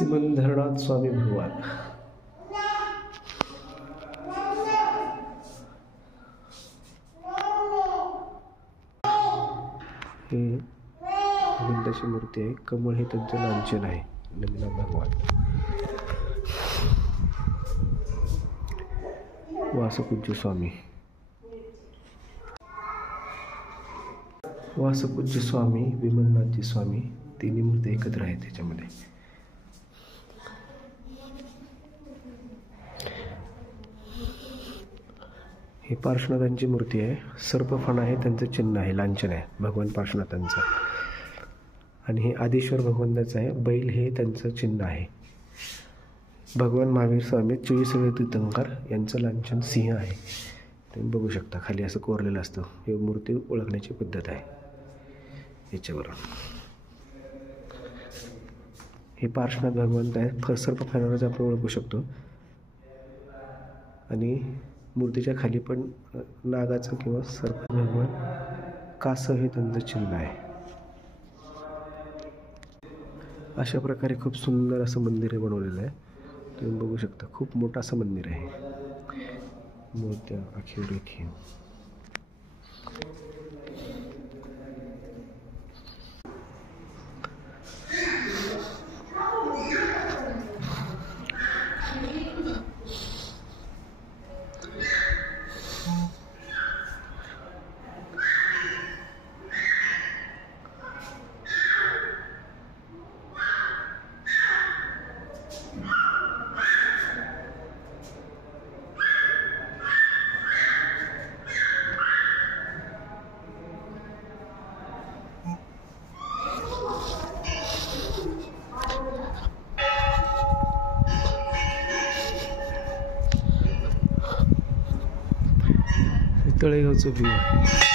सिमंदरनाथ स्वामी भगवान हे भगवंताची मूर्ती आहे. कमळ हे त्यांचं लांछन आहे. नंदनाथ भगवान. वासपूज्य स्वामी. वासपूज्य स्वामी, विमलनाथजी स्वामी, तिन्ही मूर्ती एकत्र आहेत त्याच्यामध्ये. हे पार्श्वनाथांची मूर्ती आहे. सर्पफणा आहे त्यांचं चिन्ह आहे, लांछन आहे भगवान पार्श्वनाथांचं. आणि हे आदिश्वर भगवंताचं आहे. बैल हे त्यांचं चिन्ह आहे. भगवान महावीर स्वामी 24 तीर्थंकर यांचं लांछन सिंह आहे. तुम्ही बघू शकता खाली असं कोरलेलं असतं. ही मूर्ती ओळखण्याची पद्धत आहे याच्यावरून. हे पार्श्वनाथ भगवंत आहे. सर्पफणावरच आपण ओळखू शकतो. आणि मूर्तीच्या खाली पण नागाचं किंवा सर्प भगवान कासव हे त्यांचं चिन्ह आहे. अशा प्रकारे खूप सुंदर असं मंदिर बनवलेलं आहे. तुम्ही बघू शकता खूप मोठं असं मंदिर आहे. मूर्त्या अखेर इथे. तळेगावचं व्ह्यू आहे.